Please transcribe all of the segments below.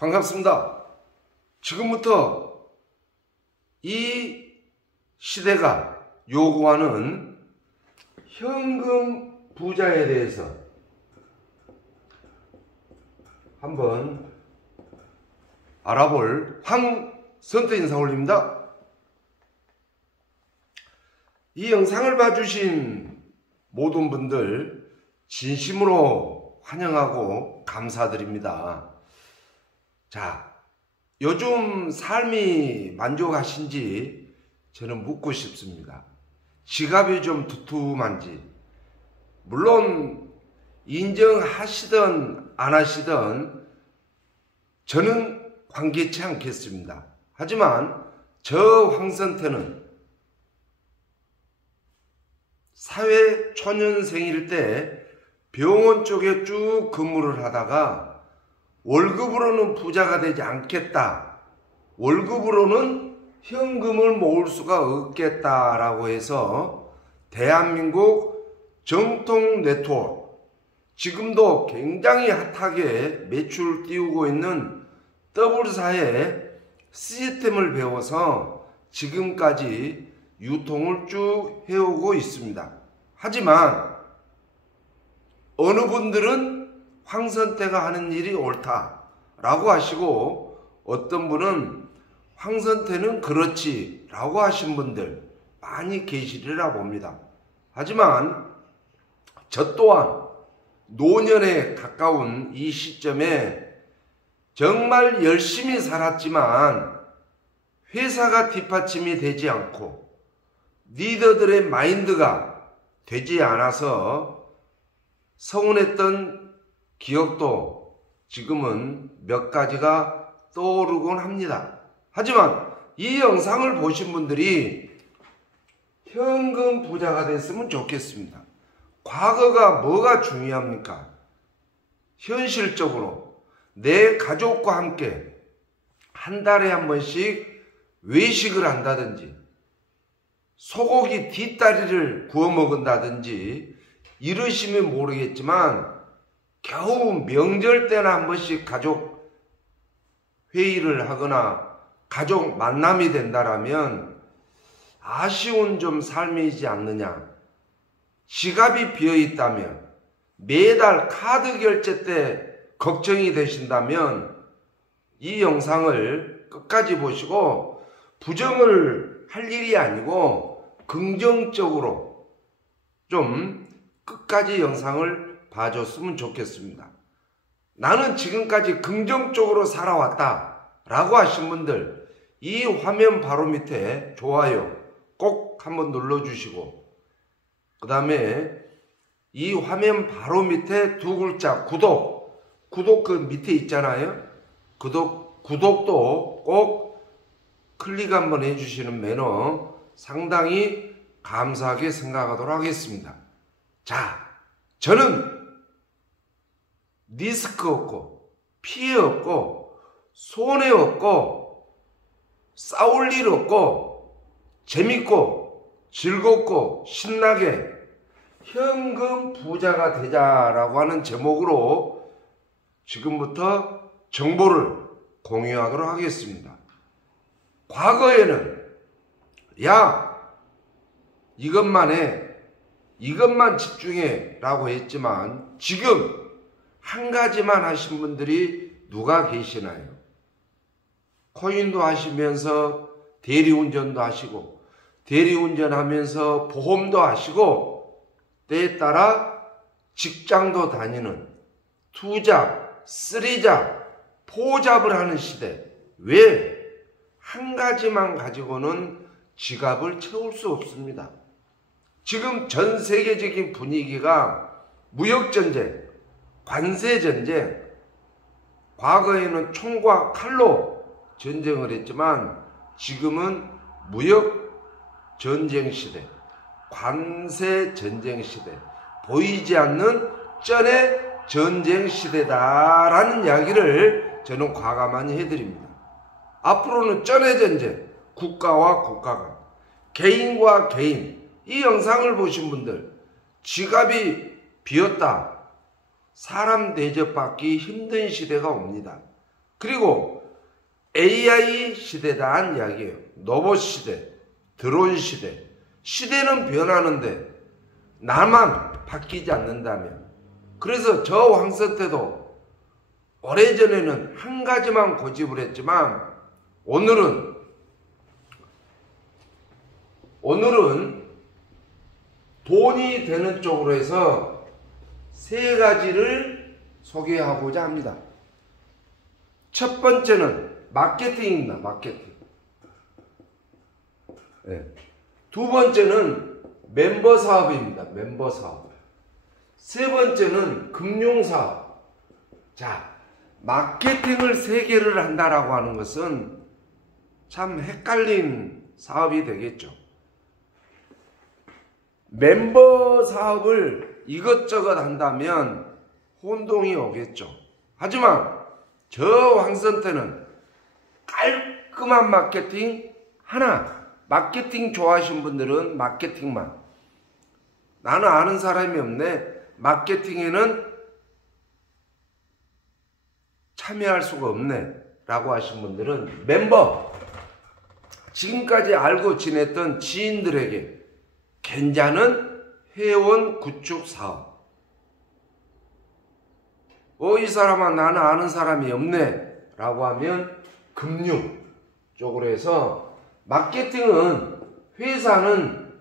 반갑습니다. 지금부터 이 시대가 요구하는 현금 부자에 대해서 한번 알아볼 황선태 인사 올립니다. 이 영상을 봐주신 모든 분들 진심으로 환영하고 감사드립니다. 자, 요즘 삶이 만족하신지 저는 묻고 싶습니다. 지갑이 좀 두툼한지. 물론 인정하시든 안 하시든 저는 관계치 않겠습니다. 하지만 저 황선태는 사회초년생일 때 병원 쪽에 쭉 근무를 하다가 월급으로는 부자가 되지 않겠다, 월급으로는 현금을 모을 수가 없겠다라고 해서 대한민국 정통 네트워크, 지금도 굉장히 핫하게 매출 띄우고 있는 더블사의 시스템을 배워서 지금까지 유통을 쭉 해오고 있습니다. 하지만 어느 분들은 황선태가 하는 일이 옳다라고 하시고, 어떤 분은 황선태는 그렇지라고 하신 분들 많이 계시리라 봅니다. 하지만 저 또한 노년에 가까운 이 시점에 정말 열심히 살았지만 회사가 뒷받침이 되지 않고 리더들의 마인드가 되지 않아서 서운했던 기억도 지금은 몇 가지가 떠오르곤 합니다. 하지만 이 영상을 보신 분들이 현금 부자가 됐으면 좋겠습니다. 과거가 뭐가 중요합니까? 현실적으로 내 가족과 함께 한 달에 한 번씩 외식을 한다든지 소고기 뒷다리를 구워 먹은다든지 이러시면 모르겠지만 겨우 명절 때나 한 번씩 가족 회의를 하거나 가족 만남이 된다라면 아쉬운 좀 삶이지 않느냐. 지갑이 비어 있다면, 매달 카드 결제 때 걱정이 되신다면 이 영상을 끝까지 보시고 부정을 할 일이 아니고 긍정적으로 좀 끝까지 영상을 봐줬으면 좋겠습니다. 나는 지금까지 긍정적으로 살아왔다 라고 하신 분들, 이 화면 바로 밑에 좋아요 꼭 한번 눌러주시고, 그 다음에 이 화면 바로 밑에 두 글자 구독 그 밑에 있잖아요. 구독도 꼭 클릭 한번 해주시는 매너 상당히 감사하게 생각하도록 하겠습니다. 자, 저는 리스크 없고 피해 없고 손해 없고 싸울 일 없고 재밌고 즐겁고 신나게 현금 부자가 되자라고 하는 제목으로 지금부터 정보를 공유하도록 하겠습니다. 과거에는 야, 이것만 해, 이것만 집중해 라고 했지만 지금 한 가지만 하신 분들이 누가 계시나요? 코인도 하시면서 대리운전도 하시고, 대리운전하면서 보험도 하시고, 때에 따라 직장도 다니는 투잡, 쓰리잡, 포잡을 하는 시대. 왜? 한 가지만 가지고는 지갑을 채울 수 없습니다. 지금 전 세계적인 분위기가 무역전쟁, 관세전쟁, 과거에는 총과 칼로 전쟁을 했지만 지금은 무역전쟁 시대, 관세전쟁 시대, 보이지 않는 쩐의 전쟁 시대다라는 이야기를 저는 과감하니 해드립니다. 앞으로는 쩐의 전쟁, 국가와 국가 간, 개인과 개인. 이 영상을 보신 분들, 지갑이 비었다, 사람 대접받기 힘든 시대가 옵니다. 그리고 AI 시대다는 이야기예요. 로봇 시대, 드론 시대. 시대는 변하는데 나만 바뀌지 않는다면. 그래서 저 황선태도 오래전에는 한 가지만 고집을 했지만 오늘은 돈이 되는 쪽으로 해서 세 가지를 소개하고자 합니다. 첫 번째는 마케팅입니다. 마케팅. 네. 두 번째는 멤버 사업입니다. 멤버 사업. 세 번째는 금융 사업. 자, 마케팅을 세 개를 한다라고 하는 것은 참 헷갈린 사업이 되겠죠. 멤버 사업을 이것저것 한다면 혼동이 오겠죠. 하지만 저 황선태는 깔끔한 마케팅 하나. 마케팅 좋아하시는 분들은 마케팅만. 나는 아는 사람이 없네. 마케팅에는 참여할 수가 없네 라고 하신 분들은 멤버. 지금까지 알고 지냈던 지인들에게 괜찮은 회원 구축 사업. 이 사람아 나는 아는 사람이 없네 라고 하면 금융 쪽으로 해서 마케팅은 회사는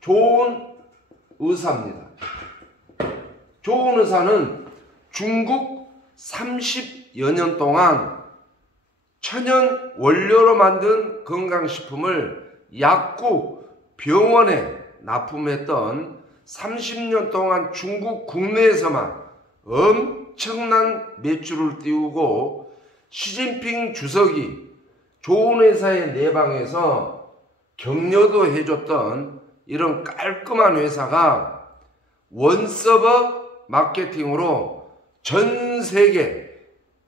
좋은 의사입니다. 좋은 의사는 중국 30여 년 동안 천연 원료로 만든 건강식품을 약국, 병원에 납품했던 30년 동안 중국 국내에서만 엄청난 매출을 띄우고 시진핑 주석이 좋은 회사에 내방해서 격려도 해줬던 이런 깔끔한 회사가 원서버 마케팅으로 전 세계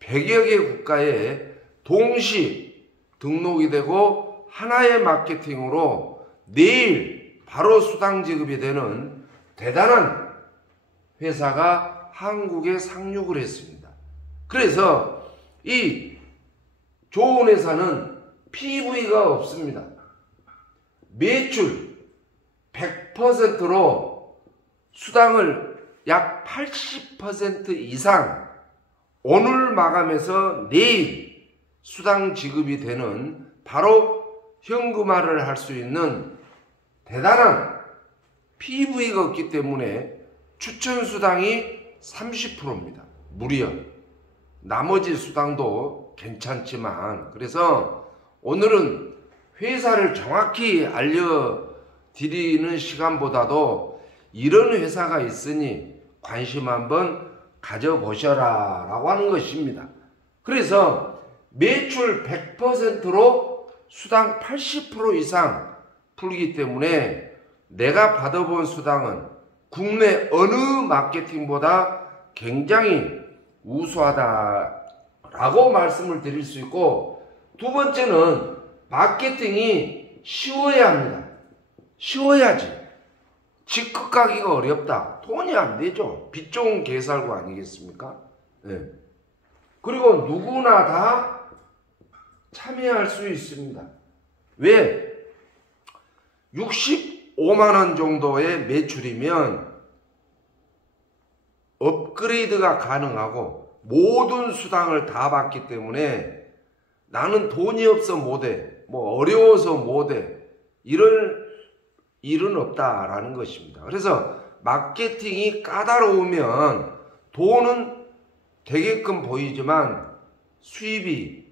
100여 개 국가에 동시 등록이 되고 하나의 마케팅으로 내일 바로 수당 지급이 되는 대단한 회사가 한국에 상륙을 했습니다. 그래서 이 좋은 회사는 PV가 없습니다. 매출 100%로 수당을 약 80% 이상 오늘 마감해서 내일 수당 지급이 되는 바로 현금화를 할 수 있는 대단한 PV가 없기 때문에 추천 수당이 30%입니다. 무려. 나머지 수당도 괜찮지만 그래서 오늘은 회사를 정확히 알려드리는 시간보다도 이런 회사가 있으니 관심 한번 가져보셔라 라고 하는 것입니다. 그래서 매출 100%로 수당 80% 이상 풀기 때문에 내가 받아본 수당은 국내 어느 마케팅보다 굉장히 우수하다라고 말씀을 드릴 수 있고, 두 번째는 마케팅이 쉬워야 합니다. 쉬워야지. 직급 가기가 어렵다. 돈이 안 되죠. 빚 좋은 개살구 아니겠습니까? 네. 그리고 누구나 다 참여할 수 있습니다. 왜? 65만원 정도의 매출이면 업그레이드가 가능하고 모든 수당을 다 받기 때문에 나는 돈이 없어 못해, 뭐 어려워서 못해, 이럴 일은 없다라는 것입니다. 그래서 마케팅이 까다로우면 돈은 되게끔 보이지만 수입이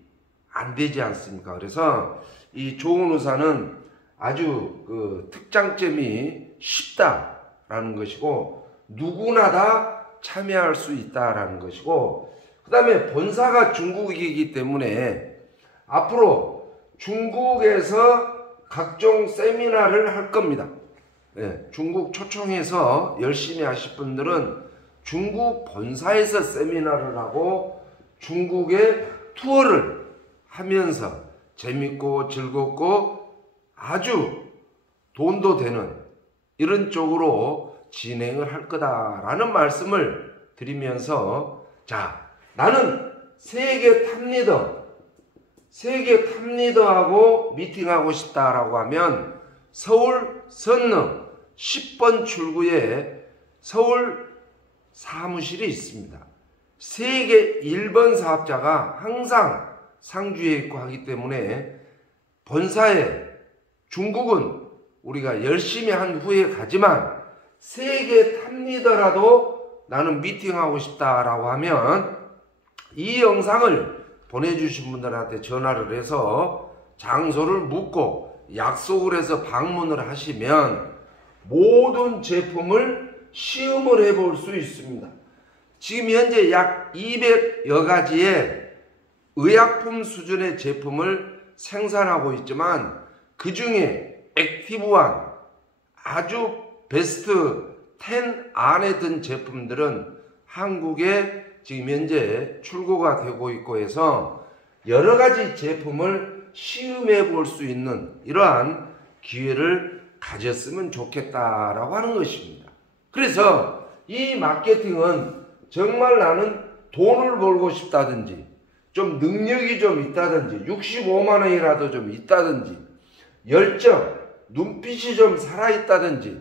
안 되지 않습니까? 그래서 이 좋은 의사는 아주 특장점이 쉽다라는 것이고 누구나 다 참여할 수 있다라는 것이고, 그 다음에 본사가 중국이기 때문에 앞으로 중국에서 각종 세미나를 할 겁니다. 네, 중국 초청해서 열심히 하실 분들은 중국 본사에서 세미나를 하고 중국의 투어를 하면서 재밌고 즐겁고 아주 돈도 되는 이런 쪽으로 진행을 할 거다라는 말씀을 드리면서, 자, 나는 세계 탑리더하고 미팅하고 싶다라고 하면 서울 선릉 10번 출구에 서울 사무실이 있습니다. 세계 1번 사업자가 항상 상주에 있고 하기 때문에 본사에 중국은 우리가 열심히 한 후에 가지만 세계 탑리더라도 나는 미팅하고 싶다라고 하면 이 영상을 보내주신 분들한테 전화를 해서 장소를 묻고 약속을 해서 방문을 하시면 모든 제품을 시음을 해볼 수 있습니다. 지금 현재 약 200여 가지의 의약품 수준의 제품을 생산하고 있지만 그 중에 액티브한 아주 베스트 10 안에 든 제품들은 한국에 지금 현재 출고가 되고 있고 해서 여러 가지 제품을 시음해 볼 수 있는 이러한 기회를 가졌으면 좋겠다라고 하는 것입니다. 그래서 이 마케팅은 정말 나는 돈을 벌고 싶다든지 좀 능력이 좀 있다든지 65만 원이라도 좀 있다든지 열정, 눈빛이 좀 살아있다든지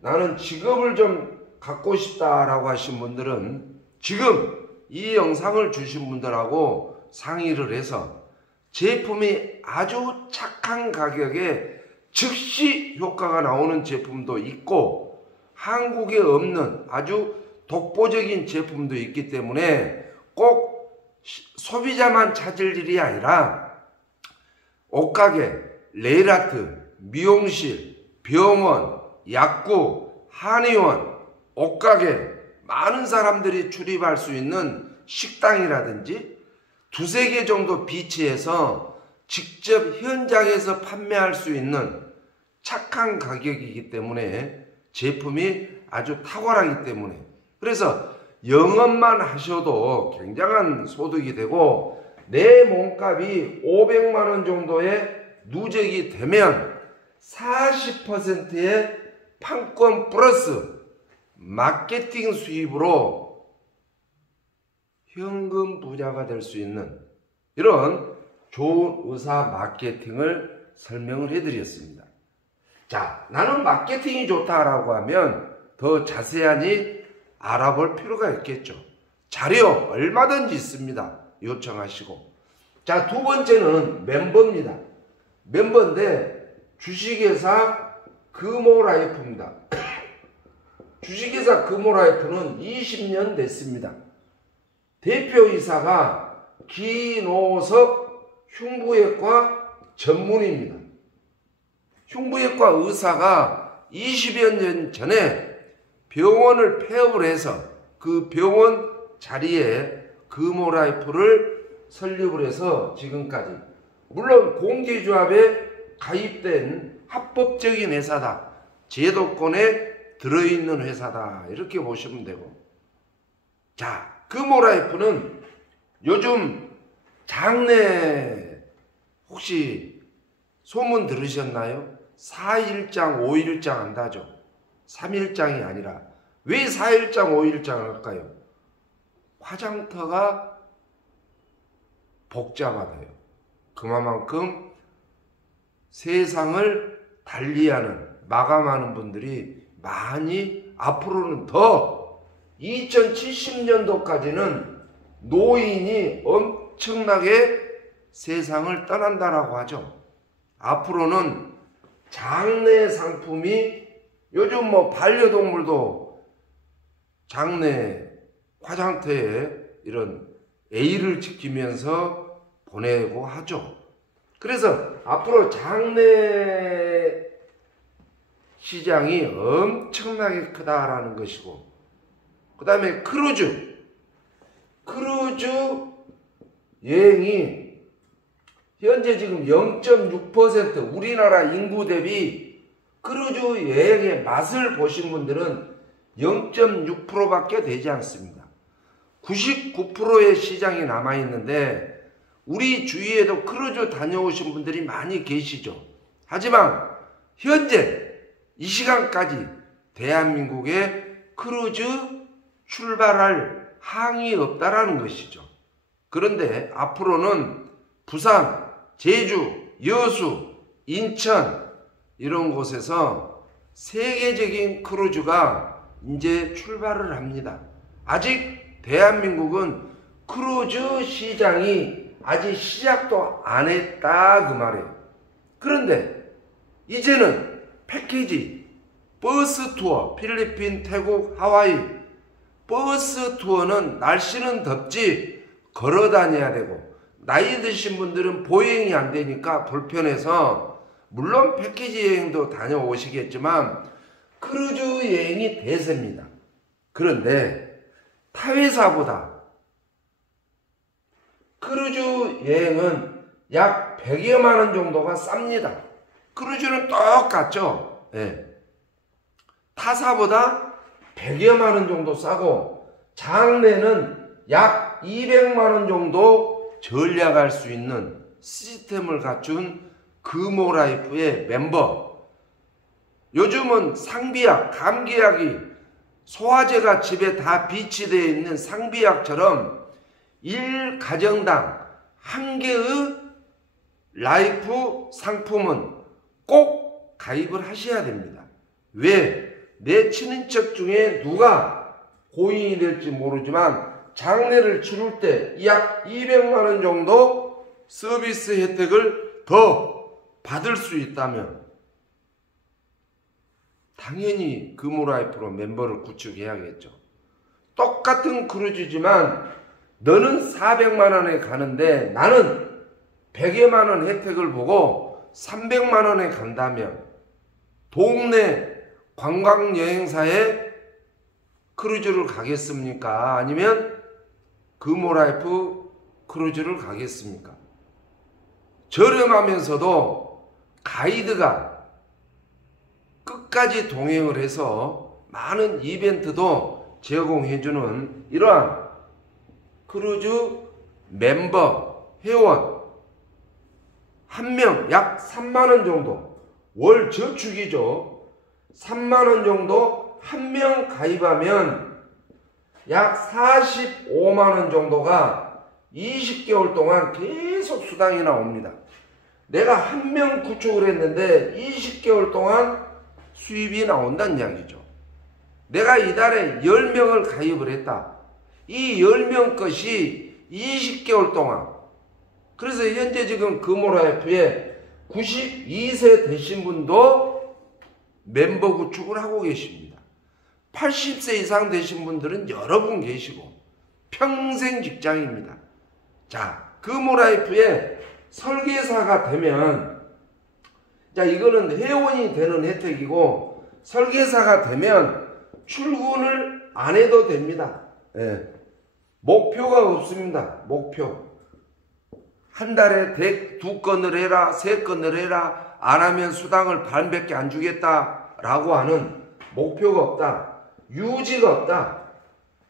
나는 직업을 좀 갖고 싶다라고 하신 분들은 지금 이 영상을 주신 분들하고 상의를 해서 제품이 아주 착한 가격에 즉시 효과가 나오는 제품도 있고 한국에 없는 아주 독보적인 제품도 있기 때문에 꼭 소비자만 찾을 일이 아니라 옷가게, 네일아트, 미용실, 병원, 약국, 한의원, 옷가게 많은 사람들이 출입할 수 있는 식당이라든지 두세 개 정도 비치해서 직접 현장에서 판매할 수 있는 착한 가격이기 때문에 제품이 아주 탁월하기 때문에 그래서 영업만 하셔도 굉장한 소득이 되고 내 몸값이 500만 원 정도의 누적이 되면 40%의 판권 플러스 마케팅 수입으로 현금 부자가 될 수 있는 이런 좋은 의사 마케팅을 설명을 해드렸습니다. 자, 나는 마케팅이 좋다라고 하면 더 자세하니 알아볼 필요가 있겠죠. 자료 얼마든지 있습니다. 요청하시고. 자, 두 번째는 멤버입니다. 멤버인데 주식회사 금호라이프입니다. 주식회사 금호라이프는 20년 됐습니다. 대표이사가 기노석 흉부외과 전문의입니다. 흉부외과 의사가 20여 년 전에 병원을 폐업을 해서 그 병원 자리에 금호라이프를 설립을 해서 지금까지 물론 공제조합에 가입된 합법적인 회사다. 제도권에 들어있는 회사다. 이렇게 보시면 되고 자, 금호라이프는 요즘 장내 혹시 소문 들으셨나요? 4일장, 5일장 한다죠. 3일장이 아니라 왜 4일장, 5일장을 할까요? 화장터가 복잡하대요. 그만큼 세상을 달리하는 마감하는 분들이 많이 앞으로는 더 2070년도까지는 노인이 엄청나게 세상을 떠난다라고 하죠. 앞으로는 장내 상품이 요즘 뭐 반려동물도 장내 화장터에 이런 A를 지키면서 보내고 하죠. 그래서 앞으로 장내 시장이 엄청나게 크다라는 것이고 그 다음에 크루즈 여행이 현재 지금 0.6% 우리나라 인구 대비 크루즈 여행의 맛을 보신 분들은 0.6%밖에 되지 않습니다. 99%의 시장이 남아있는데 우리 주위에도 크루즈 다녀오신 분들이 많이 계시죠. 하지만 현재 이 시간까지 대한민국에 크루즈 출발할 항이 없다라는 것이죠. 그런데 앞으로는 부산, 제주, 여수, 인천 이런 곳에서 세계적인 크루즈가 이제 출발을 합니다. 아직 대한민국은 크루즈 시장이 아직 시작도 안 했다 그 말이에요. 그런데 이제는 패키지, 버스 투어, 필리핀, 태국, 하와이 버스 투어는 날씨는 덥지 걸어 다녀야 되고 나이 드신 분들은 보행이 안 되니까 불편해서 물론 패키지 여행도 다녀오시겠지만 크루즈 여행이 대세입니다. 그런데 타회사보다 크루즈 여행은 약 100여만 원 정도가 쌉니다. 크루즈는 똑같죠. 네. 타사보다 100여만 원 정도 싸고 장래는 약 200만 원 정도 전략할 수 있는 시스템을 갖춘 금호라이프의 멤버. 요즘은 상비약, 감기약이 소화제가 집에 다 비치되어 있는 상비약처럼 1가정당 1개의 라이프 상품은 꼭 가입을 하셔야 됩니다. 왜? 내 친인척 중에 누가 고인이 될지 모르지만 장례를 치를 때 약 200만 원 정도 서비스 혜택을 더 받을 수 있다면 당연히 금호라이프로 멤버를 구축해야겠죠. 똑같은 크루즈지만 너는 400만 원에 가는데 나는 100여만 원 혜택을 보고 300만 원에 간다면 동네 관광여행사에 크루즈를 가겠습니까? 아니면 금호라이프 크루즈를 가겠습니까? 저렴하면서도 가이드가 끝까지 동행을 해서 많은 이벤트도 제공해주는 이러한 크루즈 멤버 회원 한 명 약 3만원 정도 월 저축이죠. 3만원 정도 한 명 가입하면 약 45만원 정도가 20개월 동안 계속 수당이 나옵니다. 내가 한 명 구축을 했는데 20개월 동안 수입이 나온다는 이야기죠. 내가 이달에 10명을 가입을 했다. 이 10명 것이 20개월 동안, 그래서 현재 지금 금호라이프에 92세 되신 분도 멤버 구축을 하고 계십니다. 80세 이상 되신 분들은 여러분 계시고 평생 직장입니다. 자, 금호라이프에 설계사가 되면, 자, 이거는 회원이 되는 혜택이고 설계사가 되면 출근을 안 해도 됩니다. 예. 목표가 없습니다. 목표. 한 달에 2건을 해라, 3건을 해라, 안 하면 수당을 반밖에 안 주겠다라고 하는 목표가 없다. 유지가 없다.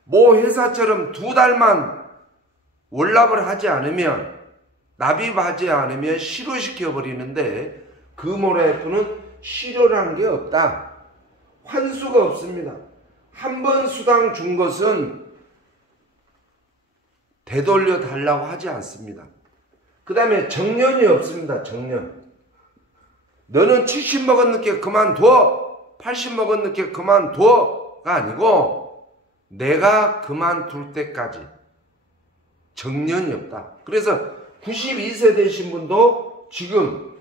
모 회사처럼 2달만 월납을 하지 않으면, 납입하지 않으면 실효시켜버리는데 금호라이프는 실효라는 게 없다. 환수가 없습니다. 한 번 수당 준 것은 되돌려 달라고 하지 않습니다. 그 다음에 정년이 없습니다. 정년. 너는 70 먹었는게 그만둬, 80 먹었는게 그만둬가 아니고 내가 그만둘 때까지 정년이 없다. 그래서 92세 되신 분도 지금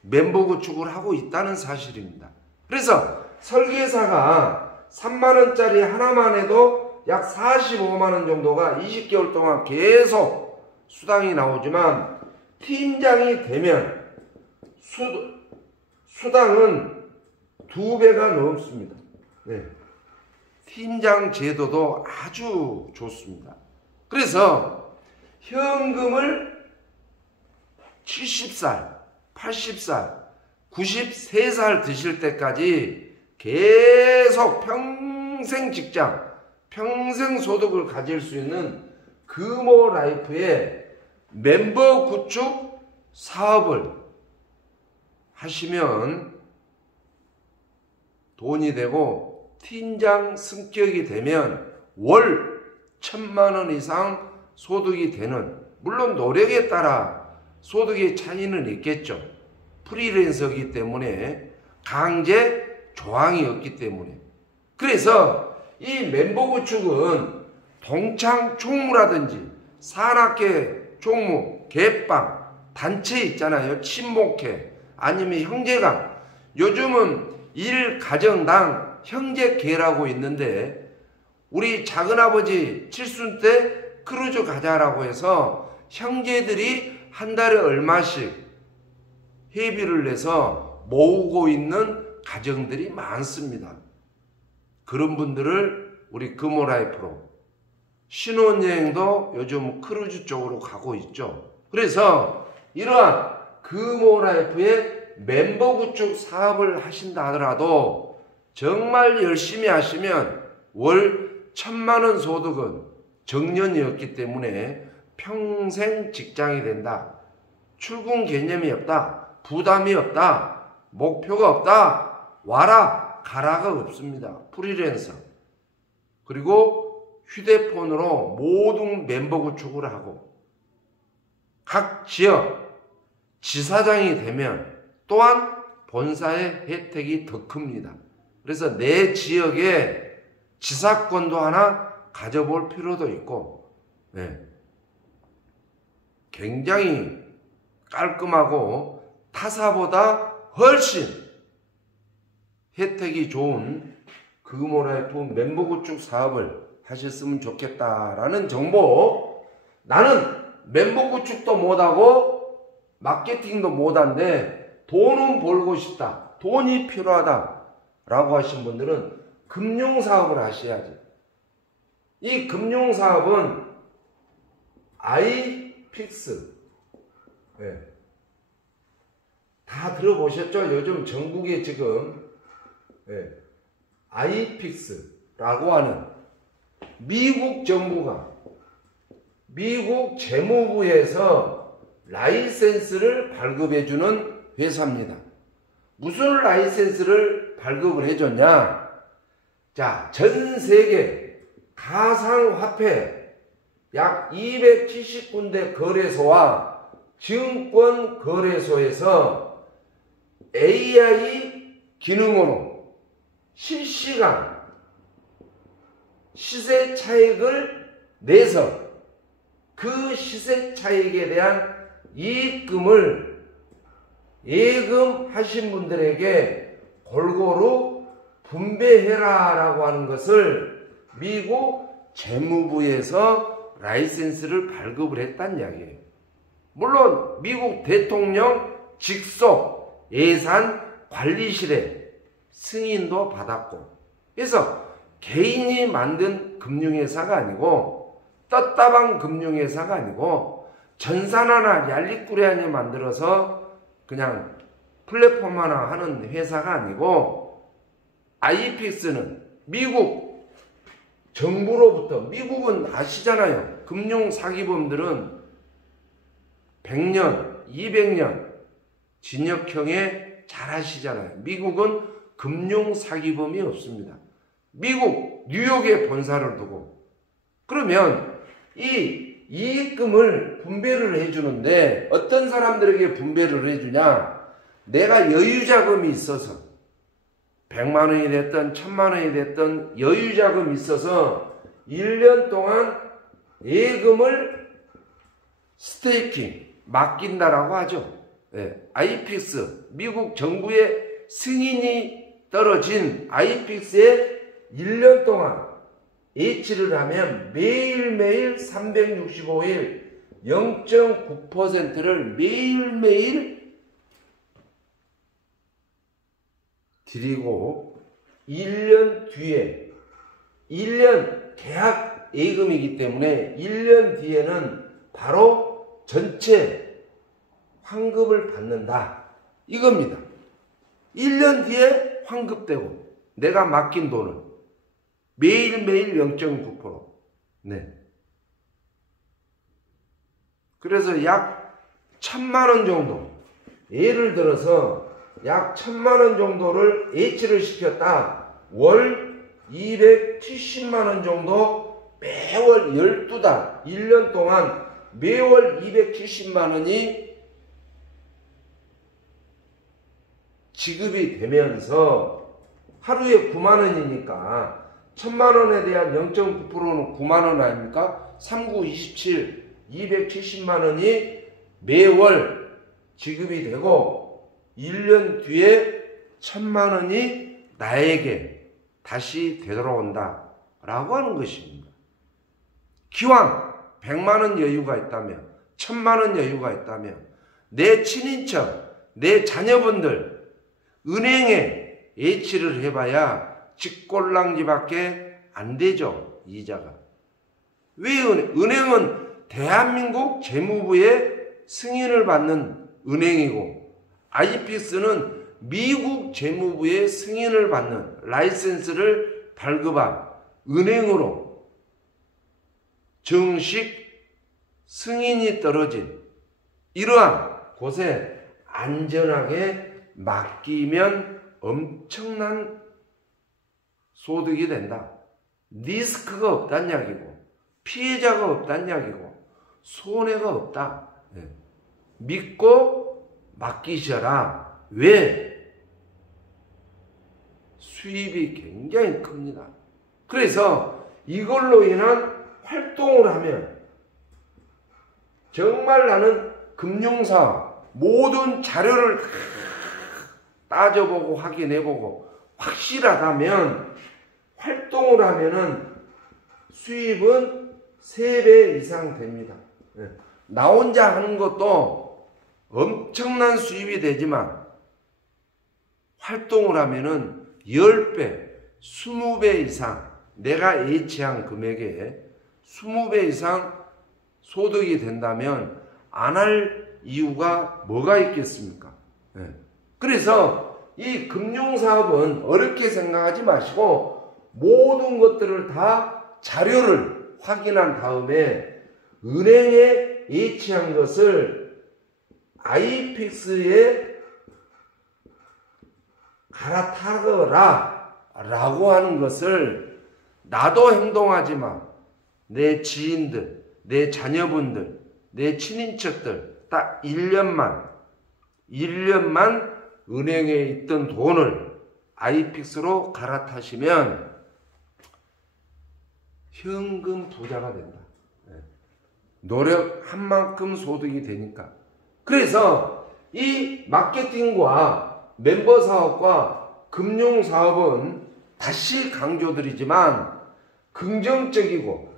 멤버 구축을 하고 있다는 사실입니다. 그래서 설계사가 3만원짜리 하나만 해도 약 45만원 정도가 20개월 동안 계속 수당이 나오지만 팀장이 되면 수당은 2배가 넘습니다. 네. 팀장 제도도 아주 좋습니다. 그래서 현금을 70살, 80살, 93살 드실 때까지 계속 평생 직장, 평생 소득을 가질 수 있는 금호라이프의 멤버 구축 사업을 하시면 돈이 되고 팀장 승격이 되면 월 1000만 원 이상 소득이 되는, 물론 노력에 따라 소득의 차이는 있겠죠. 프리랜서이기 때문에 강제 조항이 없기 때문에. 그래서 이 멤버 구축은 동창 총무라든지 산악회 총무, 개빵, 단체 있잖아요. 친목회, 아니면 형제강. 요즘은 일가정당 형제계라고 있는데, 우리 작은아버지 칠순 때 크루즈 가자라고 해서 형제들이 한 달에 얼마씩 회비를 내서 모으고 있는 가정들이 많습니다. 그런 분들을 우리 금호라이프로, 신혼여행도 요즘 크루즈 쪽으로 가고 있죠. 그래서 이러한 금호라이프의 멤버 구축 사업을 하신다 하더라도 정말 열심히 하시면 월 1,000만 원 소득은 정년이었기 때문에 평생 직장이 된다. 출근 개념이 없다. 부담이 없다. 목표가 없다. 와라 가라가 없습니다. 프리랜서. 그리고 휴대폰으로 모든 멤버 구축을 하고, 각 지역 지사장이 되면 또한 본사의 혜택이 더 큽니다. 그래서 내 지역에 지사권도 하나 가져볼 필요도 있고, 굉장히 깔끔하고 타사보다 훨씬 혜택이 좋은 금호라이프 멤버 구축 사업을 하셨으면 좋겠다라는 정보. 나는 멤버 구축도 못하고 마케팅도 못한데 돈은 벌고 싶다, 돈이 필요하다 라고 하신 분들은 금융사업을 하셔야지. 이 금융사업은 아이픽스, 다 들어보셨죠? 요즘 전국에 지금 아이픽스라고 하는 미국 정부가, 미국 재무부에서 라이센스를 발급해주는 회사입니다. 무슨 라이센스를 발급을 해줬냐? 자, 전 세계 가상화폐 약 270군데 거래소와 증권거래소에서 AI 기능으로 실시간 시세 차익을 내서 그 시세 차익에 대한 이익금을 예금하신 분들에게 골고루 분배해라 라고 하는 것을 미국 재무부에서 라이센스를 발급을 했다는 이야기예요. 물론 미국 대통령 직속 예산관리실에 승인도 받았고, 그래서 개인이 만든 금융회사가 아니고, 떴다방 금융회사가 아니고, 전산하나 얄리꾸레하니 만들어서 그냥 플랫폼 하나 하는 회사가 아니고, 아이픽스는 미국 정부로부터, 미국은 아시잖아요. 금융 사기범들은 100년, 200년 징역형에 잘 아시잖아요. 미국은 금융 사기범이 없습니다. 미국 뉴욕에 본사를 두고, 그러면 이 이익금을 분배를 해주는데 어떤 사람들에게 분배를 해주냐? 내가 여유자금이 있어서 100만 원이 됐든 1000만 원이 됐든 여유자금이 있어서 1년 동안 예금을 스테이킹, 맡긴다라고 하죠. 아이픽스, 미국 정부의 승인이 떨어진 아이픽스에 1년 동안 예치를 하면 매일매일 365일 0.9%를 매일매일 드리고, 1년 뒤에, 1년 계약 예금이기 때문에 1년 뒤에는 바로 전체 환급을 받는다 이겁니다. 1년 뒤에 환급되고 내가 맡긴 돈은 매일매일 0.9%. 네. 그래서 약 1,000만 원 정도, 예를 들어서 약 1,000만 원 정도를 예치를 시켰다. 월 270만 원 정도 매월 12달, 1년 동안 매월 270만 원이 지급이 되면서 하루에 9만 원이니까 1000만 원에 대한 0.9%는 9만 원 아닙니까? 39, 27, 270만 원이 매월 지급이 되고 1년 뒤에 1000만 원이 나에게 다시 되돌아온다 라고 하는 것입니다. 기왕 100만 원 여유가 있다면 1000만 원 여유가 있다면 내 친인척, 내 자녀분들 은행에 예치를 해봐야 직골랑지밖에 안 되죠. 이자가. 왜 은행은 대한민국 재무부의 승인을 받는 은행이고 아이픽스는 미국 재무부의 승인을 받는 라이센스를 발급한 은행으로 정식 승인이 떨어진 이러한 곳에 안전하게 맡기면 엄청난 소득이 된다. 리스크가 없다는 이야기고 피해자가 없다는 이야기고 손해가 없다. 믿고 맡기셔라. 왜? 수입이 굉장히 큽니다. 그래서 이걸로 인한 활동을 하면 정말 나는 금융사 모든 자료를 따져보고 확인해보고 확실하다면 활동을 하면은 수입은 3배 이상 됩니다. 나 혼자 하는 것도 엄청난 수입이 되지만 활동을 하면은 10배, 20배 이상 내가 예치한 금액에 20배 이상 소득이 된다면 안 할 이유가 뭐가 있겠습니까? 그래서 이 금융사업은 어렵게 생각하지 마시고 모든 것들을 다 자료를 확인한 다음에 은행에 예치한 것을 아이픽스에 갈아타거라 라고 하는 것을 나도 행동하지만 내 지인들, 내 자녀분들, 내 친인척들 딱 1년만 은행에 있던 돈을 아이픽스로 갈아타시면 현금 부자가 된다. 노력한 만큼 소득이 되니까. 그래서 이 마케팅과 멤버 사업과 금융 사업은 다시 강조드리지만 긍정적이고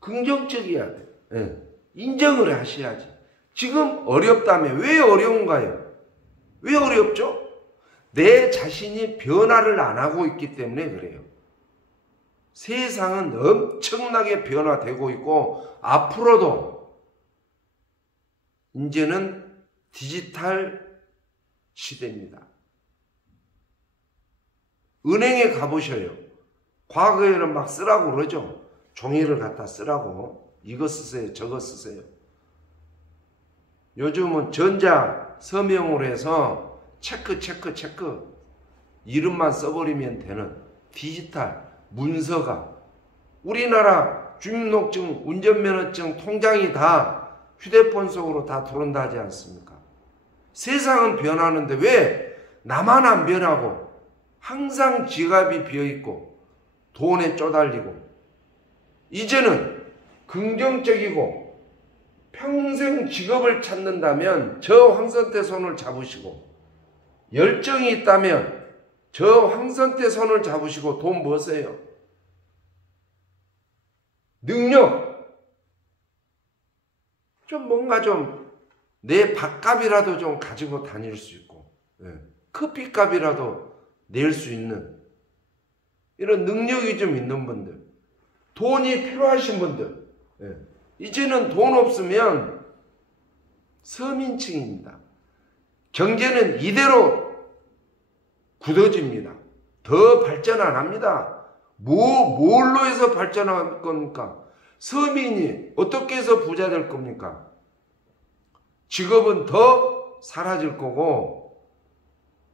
긍정적이어야 돼. 인정을 하셔야지. 지금 어렵다면 왜 어려운가요? 왜 어렵죠? 내 자신이 변화를 안 하고 있기 때문에 그래요. 세상은 엄청나게 변화되고 있고 앞으로도 이제는 디지털 시대입니다. 은행에 가보셔요. 과거에는 막 쓰라고 그러죠. 종이를 갖다 쓰라고. 이거 쓰세요. 저거 쓰세요. 요즘은 전자 서명으로 해서 체크 이름만 써버리면 되는 디지털 문서가 우리나라 주민등록증, 운전면허증, 통장이 다 휴대폰 속으로 다 들어온다 하지 않습니까? 세상은 변하는데 왜 나만 안 변하고 항상 지갑이 비어있고 돈에 쪼달리고 이제는 긍정적이고 평생 직업을 찾는다면 저 황선태 손을 잡으시고 열정이 있다면 저 황선태 손을 잡으시고 돈 버세요. 능력 좀 뭔가 좀 내 밥값이라도 좀 가지고 다닐 수 있고 커피값이라도 낼 수 있는 이런 능력이 좀 있는 분들, 돈이 필요하신 분들, 이제는 돈 없으면 서민층입니다. 경제는 이대로 굳어집니다. 더 발전 안 합니다. 뭘로 해서 발전할 겁니까? 서민이 어떻게 해서 부자 될 겁니까? 직업은 더 사라질 거고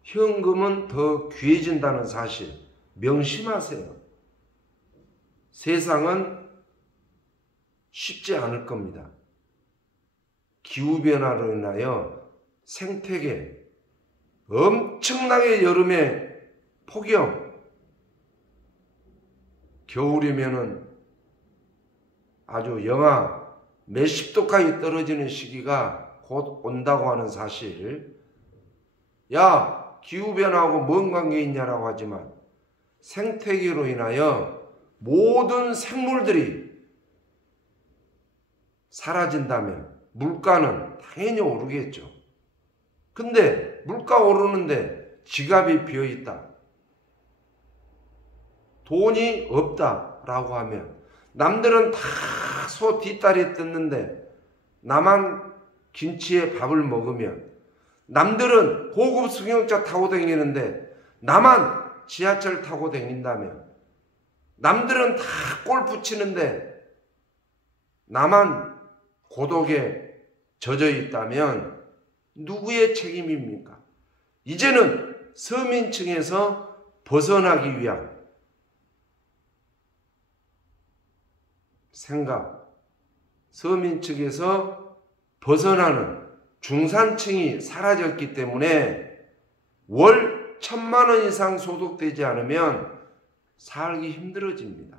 현금은 더 귀해진다는 사실 명심하세요. 세상은 쉽지 않을 겁니다. 기후변화로 인하여 생태계, 엄청나게 여름에 폭염, 겨울이면은 아주 영하 몇십 도까지 떨어지는 시기가 곧 온다고 하는 사실. 야, 기후변화하고 뭔 관계 있냐라고 하지만 생태계로 인하여 모든 생물들이 사라진다면 물가는 당연히 오르겠죠. 근데 물가 오르는데 지갑이 비어있다, 돈이 없다라고 하면 남들은 다 소 뒷다리에 뜯는데 나만 김치에 밥을 먹으면, 남들은 고급 승용차 타고 다니는데 나만 지하철 타고 다닌다면, 남들은 다 골프 치는데 나만 고독에 젖어 있다면 누구의 책임입니까? 이제는 서민층에서 벗어나기 위한 생각, 서민층에서 벗어나는 중산층이 사라졌기 때문에 월 1,000만 원 이상 소득되지 않으면 살기 힘들어집니다.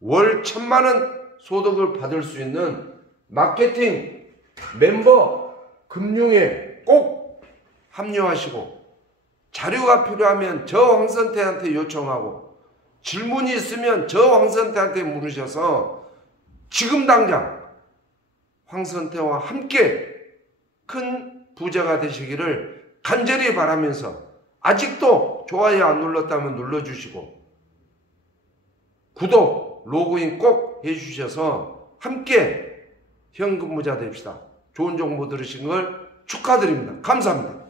월 1,000만 원 소득을 받을 수 있는 마케팅, 멤버, 금융에 꼭 합류하시고, 자료가 필요하면 저 황선태한테 요청하고, 질문이 있으면 저 황선태한테 물으셔서 지금 당장 황선태와 함께 큰 부자가 되시기를 간절히 바라면서, 아직도 좋아요 안 눌렀다면 눌러주시고 구독, 로그인 꼭 해주셔서 함께 현금부자 됩시다. 좋은 정보 들으신 걸 축하드립니다. 감사합니다.